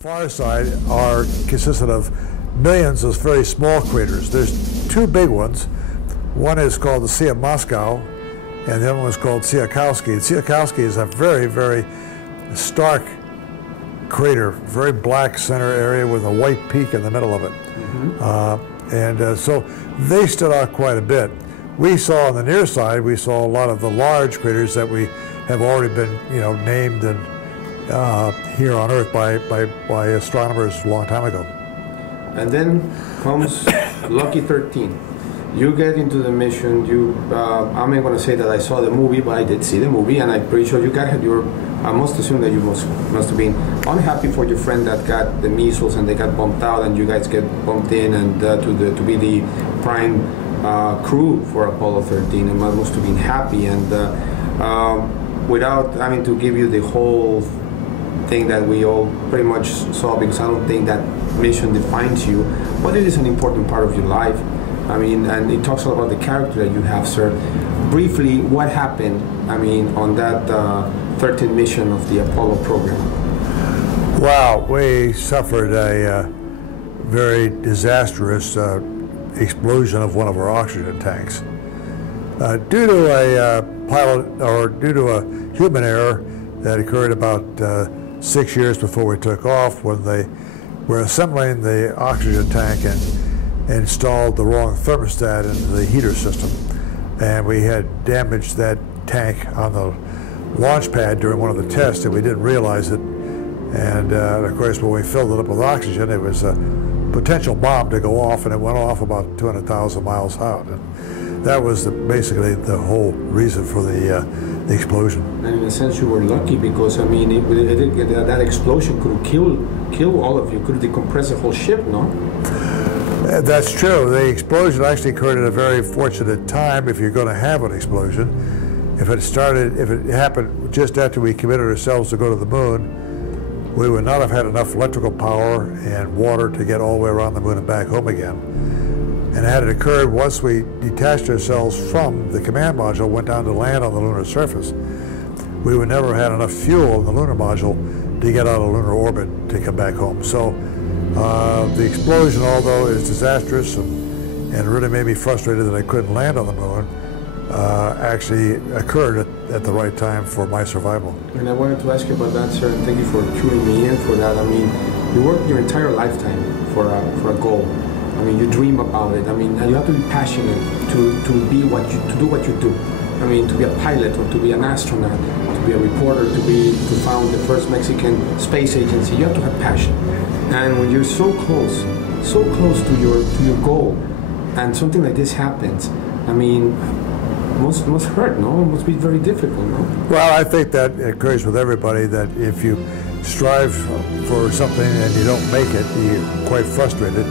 far side consisted of millions of very small craters. There's two big ones. One is called the Sea of Moscow, and the other one is called Tsiolkovsky. Tsiolkovsky is a very, very stark crater, very black center area with a white peak in the middle of it. So they stood out quite a bit. We saw on the near side, we saw a lot of the large craters that we have already been, named and here on Earth by astronomers a long time ago. And then comes Lucky 13. You get into the mission. I'm not going to say that I saw the movie, but I did see the movie, and I'm pretty sure you got your. I must assume that you must have been unhappy for your friend that got the measles and they got bumped out, and you guys get bumped in and to be the prime crew for Apollo 13, and I must have been happy. And without having to give you the whole thing that we all pretty much saw, because I don't think that mission defines you, but it is an important part of your life. I mean, and it talks a lot about the character that you have, sir. Briefly, what happened, on that 13th mission of the Apollo program? Wow, we suffered a very disastrous explosion of one of our oxygen tanks. Due to a due to a human error that occurred about 6 years before we took off, when they were assembling the oxygen tank and installed the wrong thermostat into the heater system, and we had damaged that tank on the launch pad during one of the tests, and we didn't realize it. And of course, when we filled it up with oxygen, it was a potential bomb to go off, and it went off about 200,000 miles out. And that was basically the whole reason for the explosion. And in a sense, you were lucky, because that explosion could kill all of you, could have decompressed the whole ship, no? That's true. The explosion actually occurred at a very fortunate time if you're going to have an explosion. If it happened just after we committed ourselves to go to the moon, we would not have had enough electrical power and water to get all the way around the moon and back home again. And had it occurred once we detached ourselves from the command module, went down to land on the lunar surface, we would never have had enough fuel in the lunar module to get out of lunar orbit to come back home. So the explosion, although is disastrous and really made me frustrated that I couldn't land on the moon, actually occurred at the right time for my survival. And I wanted to ask you about that, sir, and thank you for tuning me in for that. You work your entire lifetime for a goal. You dream about it. You have to be passionate to do what you do. To be a pilot, or to be an astronaut, to be a reporter, to found the first Mexican space agency. You have to have passion. And when you're so close to your goal, and something like this happens, must hurt, no? It must be very difficult, no? Well, I think that occurs with everybody, that if you strive for something and you don't make it, you're quite frustrated.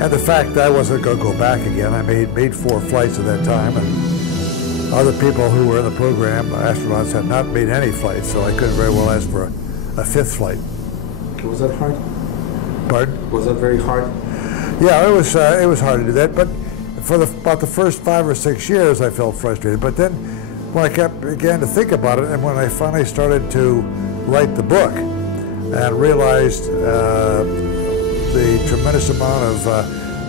And the fact that I wasn't going to go back again, I made 4 flights at that time, and other people who were in the program, astronauts, had not made any flights, so I couldn't very well ask for a 5th flight. Was that hard? Pardon? Was that very hard? Yeah, it was hard to do that, but for about the first 5 or 6 years, I felt frustrated. But then, when I began to think about it, and when I finally started to write the book, and realized the tremendous amount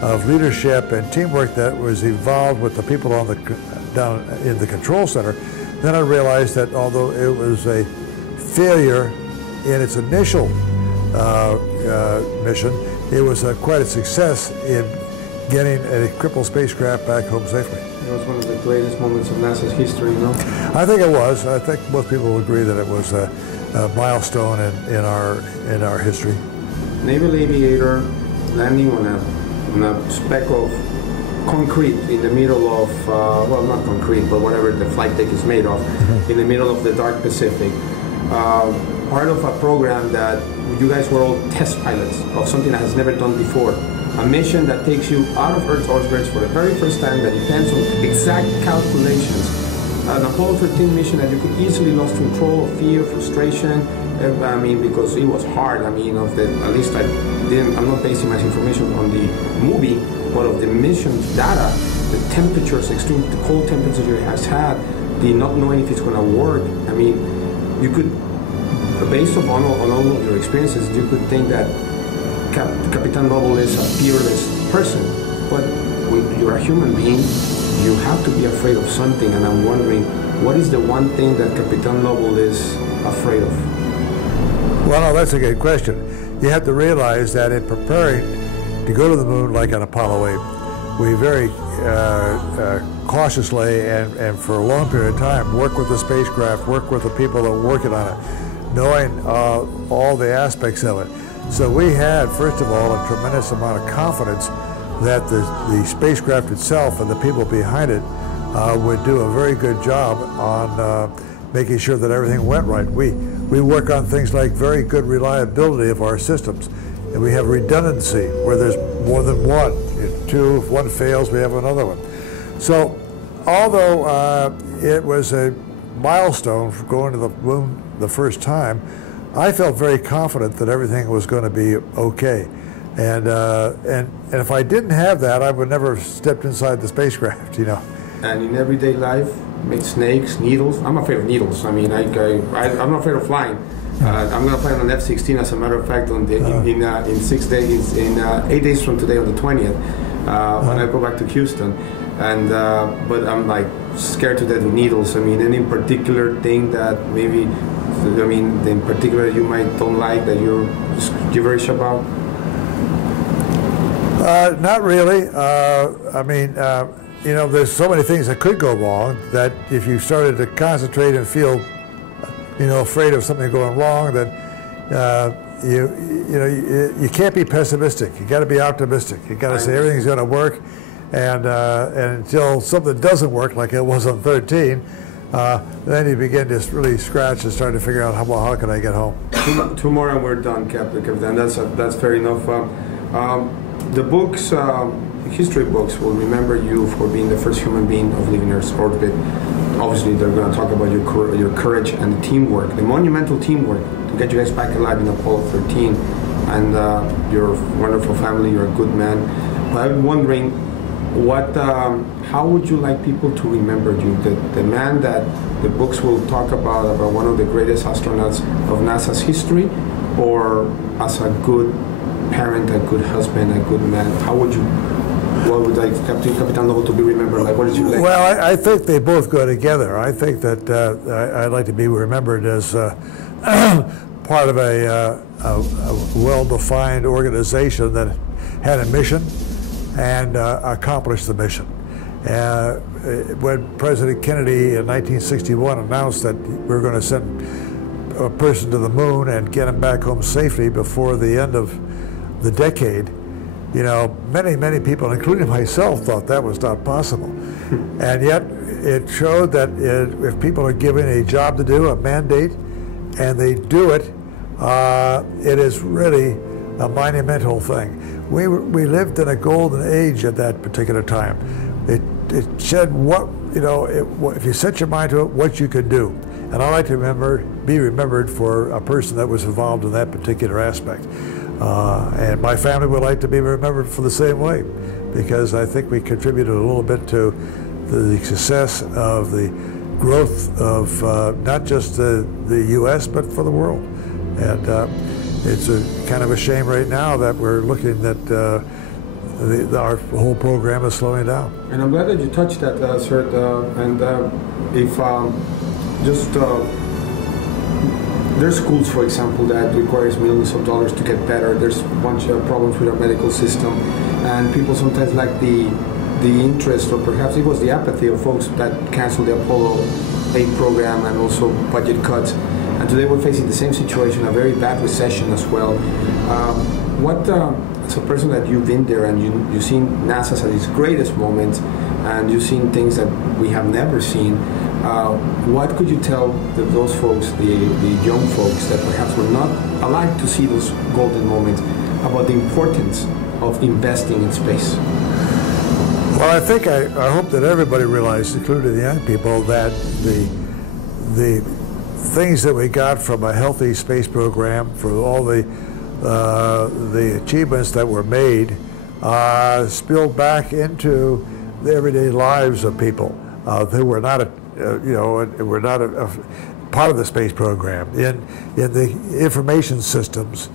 of leadership and teamwork that was involved with the people down in the control center, then I realized that although it was a failure in its initial mission, it was quite a success in getting a crippled spacecraft back home safely. It was one of the greatest moments of NASA's history, no? I think it was. I think most people will agree that it was a milestone in our history. Naval aviator landing on a speck of concrete in the middle of, well, not concrete, but whatever the flight deck is made of, in the middle of the dark Pacific. Part of a program that you guys were all test pilots of something that has never done before. A mission that takes you out of Earth's orbit for the very first time, that depends on exact calculations. An Apollo 13 mission that you could easily lose control of fear, frustration, because it was hard. At least I'm not basing my information on the movie, but of the mission's data, the temperatures, extreme cold temperatures it has had, the not knowing if it's going to work. You could based upon on all of your experiences, you could think that Capitan Lovell is a fearless person, but when you're a human being, you have to be afraid of something, and I'm wondering, what is the one thing that Capitan Lovell is afraid of? Well, no, that's a good question. You have to realize that in preparing to go to the moon, like on Apollo 8, we very cautiously and for a long period of time work with the spacecraft, work with the people that were working on it, knowing all the aspects of it. So we had, first of all, a tremendous amount of confidence that the spacecraft itself and the people behind it would do a very good job on making sure that everything went right. We work on things like very good reliability of our systems, and we have redundancy where there's more than one. If one fails, we have another one. So although it was a milestone for going to the moon the first time, I felt very confident that everything was going to be okay. And if I didn't have that, I would never have stepped inside the spacecraft, you know. And in everyday life, make snakes, needles. I'm afraid of needles. I mean, I'm not afraid of flying. I'm going to fly on an F-16, as a matter of fact, on the, in 6 days, in 8 days from today, on the 20th, when I go back to Houston. And but I'm like scared to death of needles. I mean, any particular thing that maybe, I mean, in particular you might don't like that you're gibberish about? Not really. I mean, you know, there's so many things that could go wrong that if you started to concentrate and feel, you know, afraid of something going wrong, then you can't be pessimistic. You got to be optimistic. You got to say everything's going to work, and until something doesn't work, like it was on 13, then you begin to really scratch and start to figure out how can I get home. Two more and we're done, Captain. That's fair enough. The books, history books, will remember you for being the first human being of leaving Earth's orbit. Obviously, they're going to talk about your courage and the teamwork, the monumental teamwork to get you guys back alive in Apollo 13, and your wonderful family. You're a good man. But I'm wondering, how would you like people to remember you? The man that the books will talk about one of the greatest astronauts of NASA's history, or as a good parent, a good husband, a good man? What would like Capitan Lovell to be remembered? Like, what did you like? Well, I think they both go together. I think that I'd like to be remembered as part of a well-defined organization that had a mission and accomplished the mission. When President Kennedy in 1961 announced that we were going to send a person to the moon and get him back home safely before the end of the decade, you know, many people, including myself, thought that was not possible. And yet it showed that if people are given a job to do, a mandate, and they do it, it is really a monumental thing. We lived in a golden age at that particular time. It said if you set your mind to it, what you could do. And I like to be remembered for a person that was involved in that particular aspect. And my family would like to be remembered for the same way, because I think we contributed a little bit to the success of the growth of not just the U.S., but for the world. And it's kind of a shame right now that we're looking at our whole program is slowing down. And I'm glad that you touched that, sir. There's schools, for example, that requires millions of dollars to get better. There's a bunch of problems with our medical system, and people sometimes lack the interest, or perhaps it was the apathy of folks that canceled the Apollo 8 program, and also budget cuts. And today we're facing the same situation, a very bad recession as well. As a person that you've been there and you've seen NASA at its greatest moments, and you've seen things that we have never seen, what could you tell those folks, the young folks that perhaps were not alive to see those golden moments, about the importance of investing in space? Well, I hope that everybody realizes, including the young people, that the things that we got from a healthy space program, for all the achievements that were made, spilled back into the everyday lives of people. who were not were not a part of the space program in the information systems.